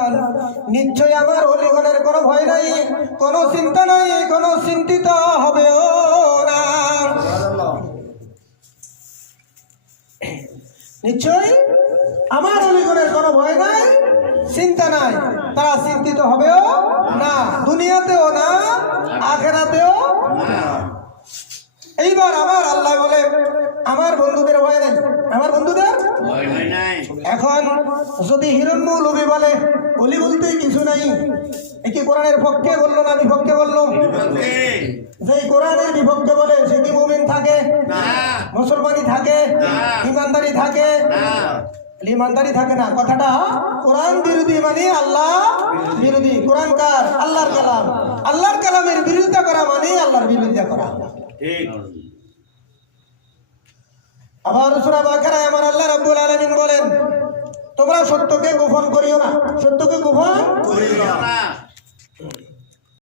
যান। নিশ্চয় আমার অলিগণের কোনো ভয় নাই, কোনো চিন্তা নাই, কোনো চিন্তিত হবেও না। নিশ্চয় আমার অলিগণের কোনো ভয় নাই, চিন্তা নাই, তারা চিন্তিত হবেও না, দুনিয়াতেও না, আখিরাতেও না। এইবার আমার আল্লাহ বলে আমার বন্ধুদের ভয় নেই, আমার বন্ধুদের ভয় নাই। এখন যদি হিরণ্যলুভী বলে অলি বলতে কিছু নাই, কি কোরআনের পক্ষে বললো না বিপক্ষে বললো? যে কোরআনের বিপক্ষে বলে সে কি মুমিন থাকে? মুসলমানি থাকে? ইমানদারি থাকে? ইমানদারি থাকে না। কথাটা কোরআন বিরোধী মানে আল্লাহ বিরোধী। কোরআন কার? আল্লাহর কালাম। আল্লাহর কালামের বিরোধিতা করা মানে আল্লাহর বিরোধিতা করা। আবার সূরা বাকারায় আমার আল্লাহ রাব্বুল আলামিন বলেন তোমরা সত্যকে গোপন করিও না, সত্যকে গোপন